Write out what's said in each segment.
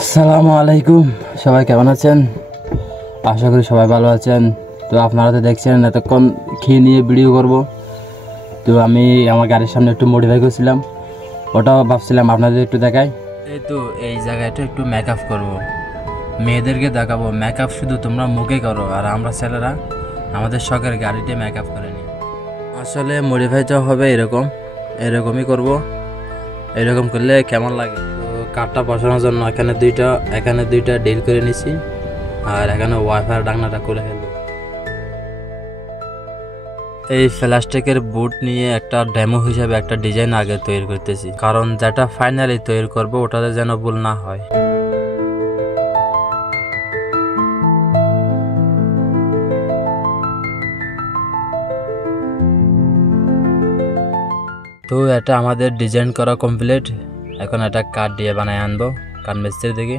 আসসালামু আলাইকুম, সবাই কেমন আছেন? আশা করি সবাই ভালো আছেন। তো আপনারা তো দেখছেন এতক্ষণ খেয়ে নিয়ে ভিডিও করব। তো আমি আমার গাড়ির সামনে একটু মডিফাই করছিলাম, ওটাও ভাবছিলাম আপনাদের একটু দেখাই। এই তো এই জায়গাটা একটু মেকআপ করব, মেয়েদেরকে দেখাবো মেকআপ শুধু তোমরা মুখে করো আর আমরা ছেলেরা আমাদের শখের গাড়িতে মেকআপ করে নিই। আসলে মডিফাইটা হবে এরকমই করব। এরকম করলে কেমন লাগে? কাঠটা বসানোর জন্য এখানে দুইটা ডিল করে নিছি, আর এখানে ওয়াইফাই ডাকনাটা খুলে ফেলবো। এই প্লাস্টিকের বুট নিয়ে একটা ডেমো হিসেবে একটা ডিজাইন আগে তৈরি করতেছি, কারণ যেটা ফাইনালি তৈরি করব ওটাতে যেন ভুল না হয়। তো এটা আমাদের ডিজাইন করা কমপ্লিট। এখন এটা কাঠ দিয়ে বানায় আনবো কাঠ মিস্ত্রি থেকে।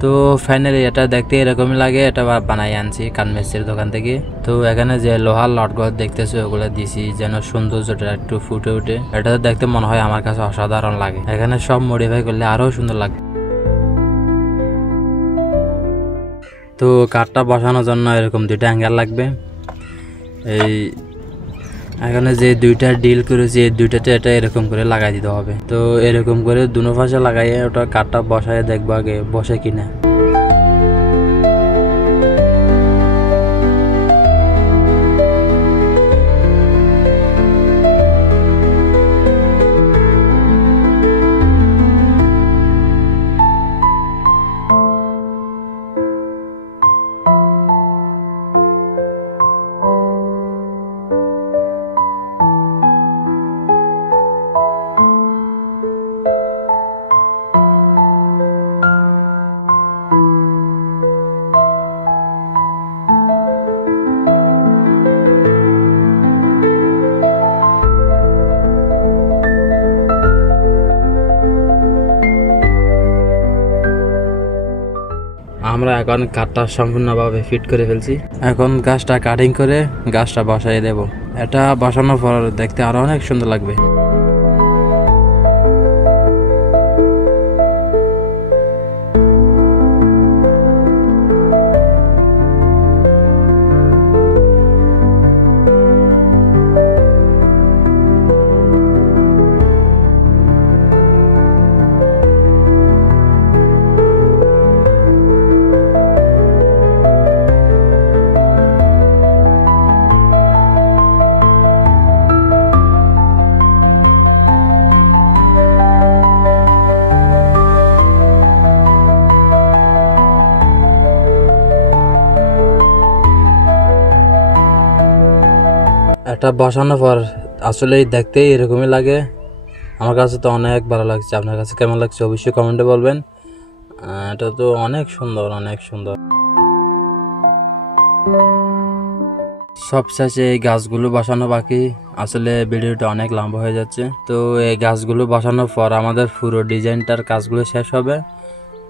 তো ফাইনালি এটা দেখতে এরকমই লাগে, এটা বানাই আনছি কাঠ মিস্ত্রির দোকান থেকে। তো এখানে যে লোহার লটগুলো দেখতেছো ওগুলো দিছি যেন সৌন্দর্যটা একটু ফুটে উঠে। এটা দেখতে মনে হয় আমার কাছে অসাধারণ লাগে। এখানে সব মডিফাই করলে আরো সুন্দর লাগে। তো কাঠটা বসানোর জন্য এরকম দুইটা অ্যাঙ্গেল লাগবে। এখানে যে দুইটা ডিল করেছি এই দুইটাতে এটা এরকম করে লাগাই দিতে হবে। তো এরকম করে দুনো পাশে লাগাইয়ে ওটা কাঠটা বসায় দেখবো আগে বসে কিনা। আমরা এখন কাঠটা সম্পূর্ণভাবে ফিট করে ফেলছি। এখন গাছটা কাটিং করে গাছটা বসাই দেব। এটা বসানোর পর দেখতে আরো অনেক সুন্দর লাগবে। এটা বসানোর পর আসলে দেখতে এরকমই লাগে। আমার কাছে তো অনেক ভালো লাগছে। আপনার কাছে কেমন লাগছে অবশ্যই কমেন্টে বলবেন। এটা তো অনেক সুন্দর। সব শেষে এই গাছগুলো বসানো বাকি। আসলে ভিডিওটা অনেক লম্বা হয়ে যাচ্ছে। তো এই গাছগুলো বসানোর পর আমাদের পুরো ডিজাইনটার কাজগুলো শেষ হবে।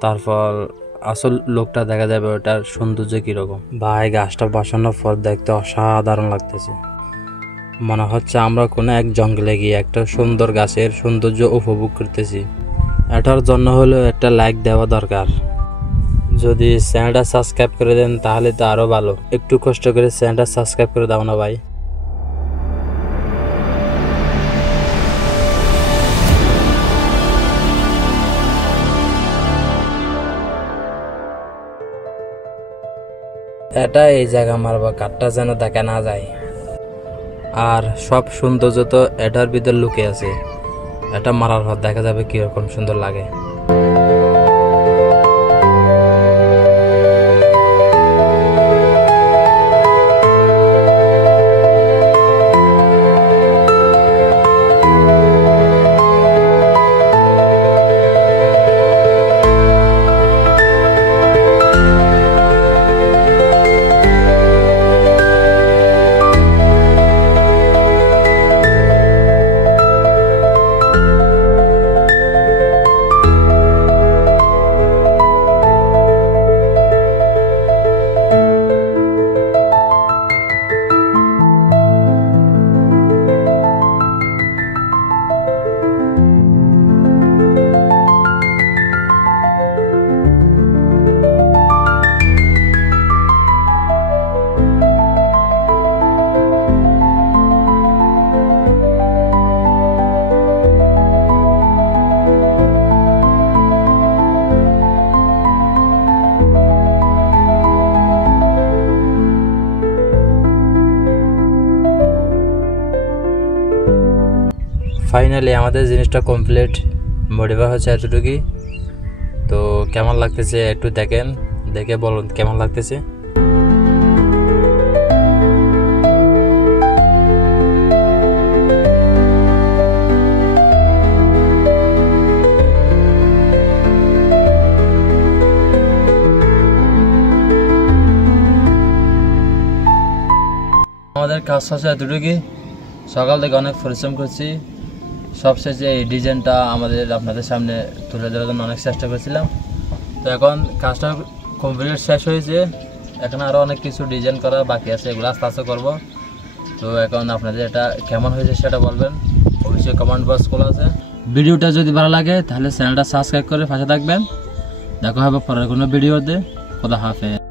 তারপর আসল লোকটা দেখা যাবে ওটার সৌন্দর্য কিরকম। ভাই গাছটা বসানোর পর দেখতে অসাধারণ লাগতেছে। মনে হচ্ছে আমরা কোনো এক জঙ্গলে গিয়ে একটা সুন্দর গাছের সৌন্দর্য উপভোগ করতেছি। এটার জন্য হলো একটা লাইক দেওয়া দরকার। যদি চ্যানেলটা সাবস্ক্রাইব করে দেন তাহলে তো আরো ভালো। একটু কষ্ট করে চ্যানেলটা সাবস্ক্রাইব করে দাও না ভাই। এটা এই জায়গা মারবো কাঠটা যেন দেখা না যায়। আর সব সৌন্দর্য তো এটার ভিতর লুকে আছে। এটা মারার পর দেখা যাবে কিরকম সুন্দর লাগে। ফাইনালি আমাদের জিনিসটা কমপ্লিট, মডিফাই হচ্ছে এতটুকুই। তো কেমন লাগতেছে একটু দেখেন, দেখে বলুন কেমন লাগতেছে। আমাদের কাজ হচ্ছে এতটুকুই। সকাল থেকে অনেক পরিশ্রম করছি, সবশেষে এই ডিজাইনটা আপনাদের সামনে তুলে ধরার জন্য অনেক চেষ্টা করেছিলাম। তো এখন কাজটা কমপ্লিট শেষ হয়েছে, এখন আরও অনেক কিছু ডিজাইন করা বাকি আছে, এগুলো আস্তে আস্তে করবো। তো এখন আপনাদের এটা কেমন হয়েছে সেটা বলবেন, অবশ্যই কমেন্ট বক্স খোলা আছে। ভিডিওটা যদি ভালো লাগে তাহলে চ্যানেলটা সাবস্ক্রাইব করে পাশে থাকবেন। দেখা হবে পরের কোনো ভিডিওতে। খোদা হাফেজ।